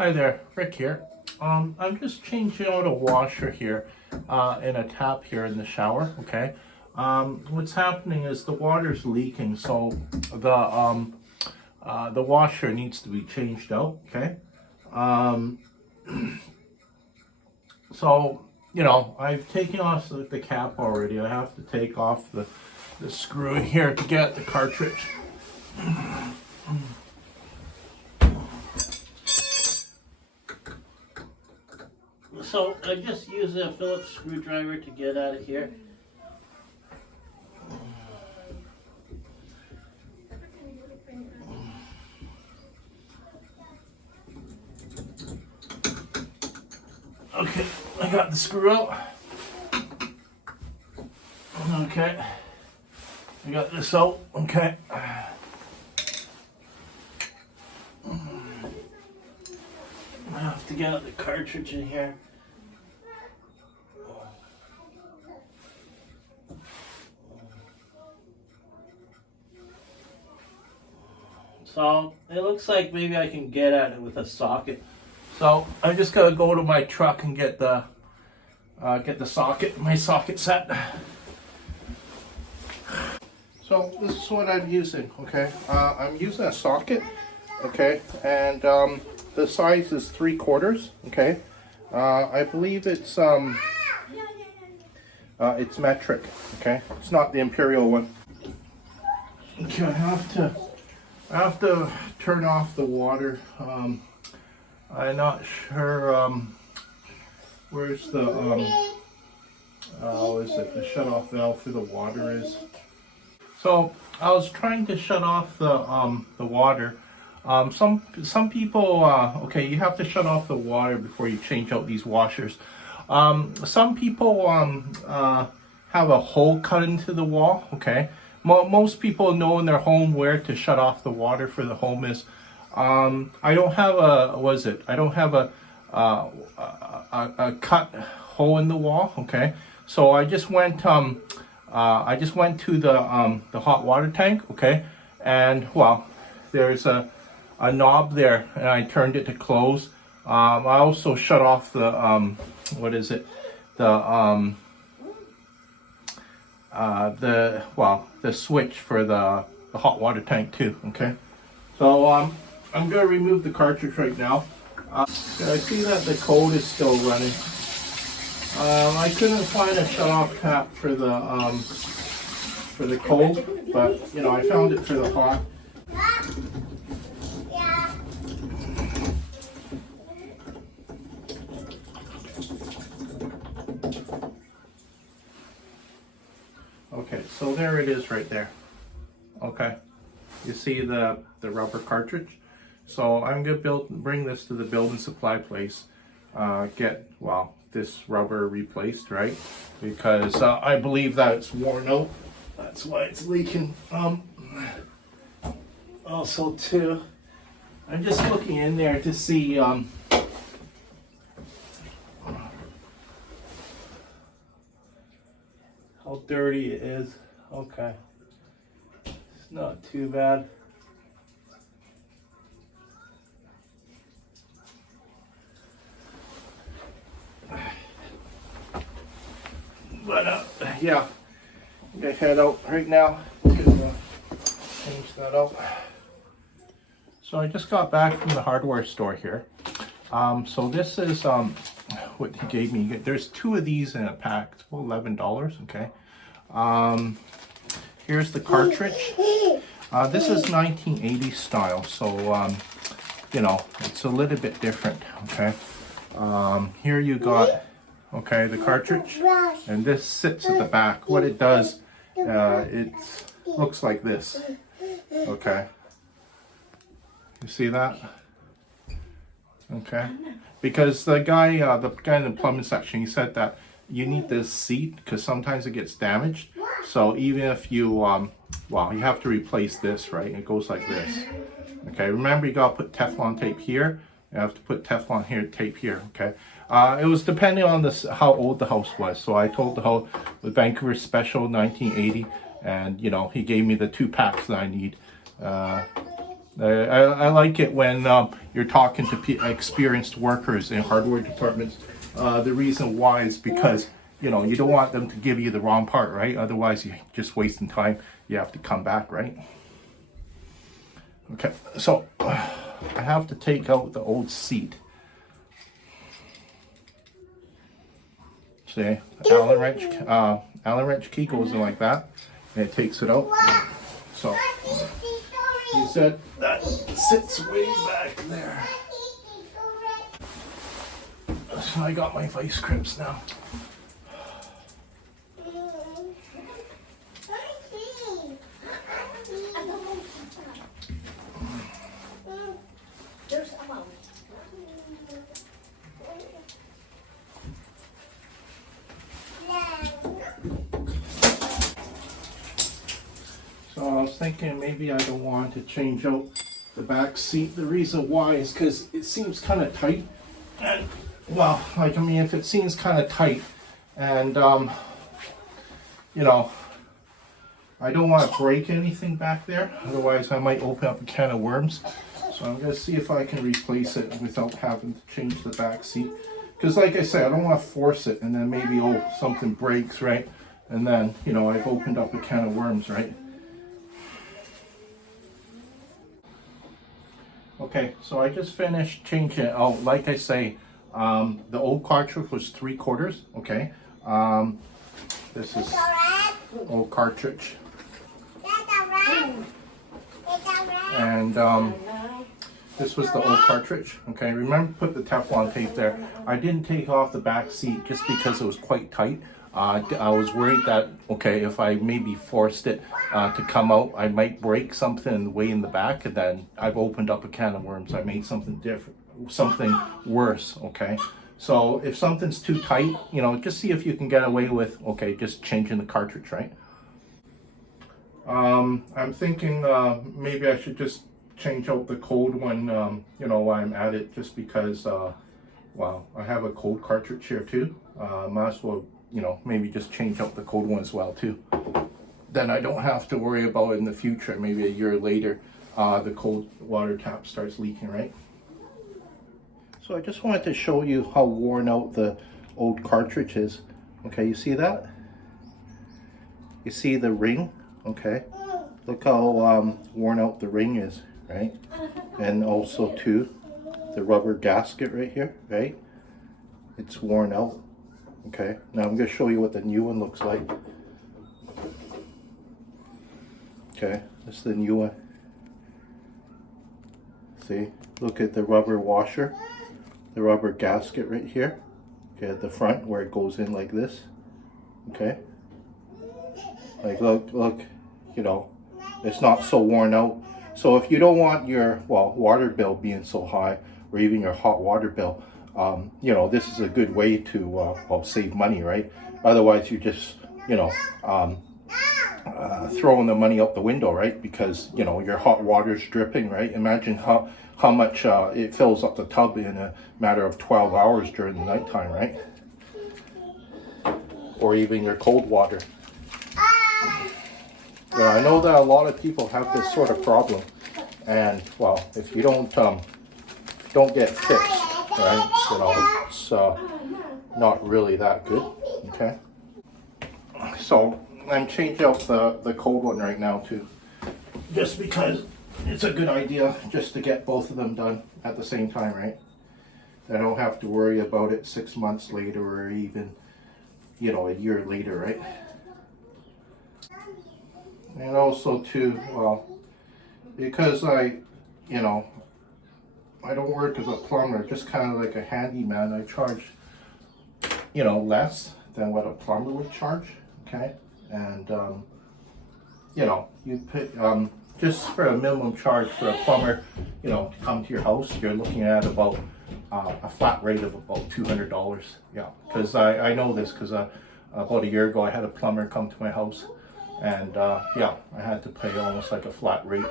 Hi there, Rick here. I'm just changing out a washer here and a tap here in the shower, okay? What's happening is the water's leaking, so the washer needs to be changed out, okay? So, you know, I've taken off the cap already. I have to take off the screw in here to get the cartridge. So I just use a Phillips screwdriver to get out of here. Okay, I got the screw out. Okay, I got this out. Okay. I have to get out the cartridge in here. So it looks like maybe I can get at it with a socket. So I just gotta go to my truck and get the socket, my socket set. So this is what I'm using. Okay, I'm using a socket. Okay, and the size is 3/4. Okay, I believe it's metric. Okay, it's not the imperial one. Okay, I have to turn off the water. I'm not sure where's the is it the shut off valve for the water is. So I was trying to shut off the water. Some people okay, you have to shut off the water before you change out these washers. Some people have a hole cut into the wall. Okay. Most people know in their home where to shut off the water for the home is. I don't have I don't have a cut hole in the wall. Okay, so I just went to the hot water tank. Okay, and well, there's a knob there, and I turned it to close. I also shut off the the switch for the hot water tank too. Okay, so I'm going to remove the cartridge right now. I see that the code is still running. I couldn't find a shut off tap for the cold, but you know, I found it for the hot. Okay, so there it is right there. Okay, you see the rubber cartridge. So I'm gonna bring this to the building supply place, get this rubber replaced, right? Because I believe that it's worn out. That's why it's leaking. Also too, I'm just looking in there to see how dirty it is. Okay, it's not too bad. But yeah, I'm gonna head out right now. Change that out. So I just got back from the hardware store here. So this is what he gave me. There's 2 of these in a pack. It's about $11. Okay. Here's the cartridge. This is 1980 style, so you know, it's a little bit different. Okay. Here you got. Okay, the cartridge, and this sits at the back. What it does, it looks like this. Okay, you see that? Okay, because the guy in the plumbing section, he said that you need this seat because sometimes it gets damaged. So even if you you have to replace this, right? It goes like this. Okay, remember you gotta put Teflon tape here. You have to put Teflon tape here. Okay. It was depending on how old the house was. So I told the house with Vancouver Special 1980, and you know, he gave me the 2 packs that I need. I like it when you're talking to experienced workers in hardware departments. The reason why is because, you know, you don't want them to give you the wrong part, right? Otherwise, you're just wasting time. You have to come back, right? Okay, so I have to take out the old seat. See, Allen wrench key goes in like that, and it takes it out. So you said that sits way back there. So I got my vice grips now. So I was thinking maybe I don't want to change out the back seat. The reason why is because it seems kind of tight. And, well, like, I mean, if it seems kind of tight and, you know, I don't want to break anything back there. Otherwise, I might open up a can of worms. So I'm going to see if I can replace it without having to change the back seat. Because like I said, I don't want to force it and then maybe, oh, something breaks, right? And then, you know, I've opened up a can of worms, right? Okay, so I just finished changing it out. Like I say, the old cartridge was 3/4, okay? This is old cartridge. And this was the old cartridge, okay? Remember, put the Teflon tape there. I didn't take off the back seat just because it was quite tight. I was worried that, okay, if I maybe forced it to come out, I might break something way in the back, and then I've opened up a can of worms. I made something different, something worse, okay? So if something's too tight, you know, just see if you can get away with, okay, just changing the cartridge, right? I'm thinking maybe I should just change out the cold one, you know, while I'm at it, just because, well, I have a cold cartridge here too. Might as well, you know, maybe just change out the cold one as well too. Then I don't have to worry about it in the future. Maybe a year later, the cold water tap starts leaking, right? So I just wanted to show you how worn out the old cartridge is. Okay, you see that? You see the ring? Okay, look how worn out the ring is, right? And also too, the rubber gasket right here, right? It's worn out. Okay, now I'm going to show you what the new one looks like. Okay, this is the new one. See, look at the rubber washer, the rubber gasket right here. Okay, at the front where it goes in like this. Okay, like look, you know, it's not so worn out. So if you don't want your, well, water bill being so high, or even your hot water bill, you know, this is a good way to well, save money, right? Otherwise, you just, you know, throwing the money out the window, right? Because, you know, your hot water's dripping, right? Imagine how much it fills up the tub in a matter of 12 hours during the nighttime, right? Or even your cold water. Yeah, I know that a lot of people have this sort of problem, and well, if you don't get it fixed, right, you know, it's not really that good. Okay, so I'm changing out the cold one right now too, just because it's a good idea just to get both of them done at the same time, right? I don't have to worry about it 6 months later or even, you know, a year later, right? And also too, well, because I don't work as a plumber, just kind of like a handyman, I charge, you know, less than what a plumber would charge, okay? And, you know, you pay, just for a minimum charge for a plumber, you know, to come to your house, you're looking at about a flat rate of about $200, yeah. Because I know this, because about a year ago I had a plumber come to my house, and yeah, I had to pay almost like a flat rate.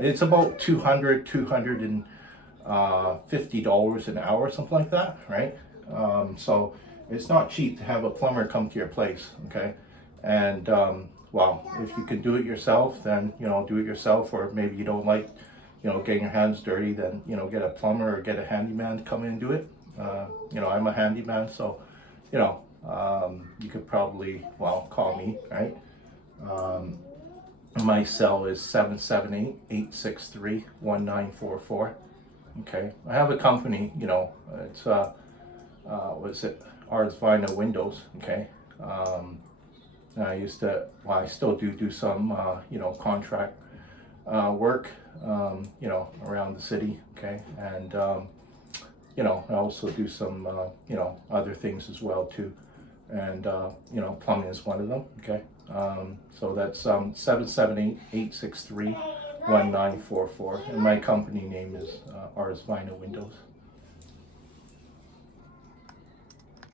It's about $250 an hour, something like that, right? So it's not cheap to have a plumber come to your place, okay? And well, if you can do it yourself, then, you know, do it yourself. Or maybe you don't like you know, getting your hands dirty, then, you know, get a plumber or get a handyman to come in and do it. You know, I'm a handyman, so, you know, you could probably, well, call me, right? My cell is 778-863-1944. Okay, I have a company, you know, it's, what is it? Ars Vina Windows, okay? I used to, well, I still do some, you know, contract work, you know, around the city, okay? And, you know, I also do some, you know, other things as well too. And, you know, plumbing is one of them, okay? So that's 778-863-1944. And my company name is Ars Vina Windows.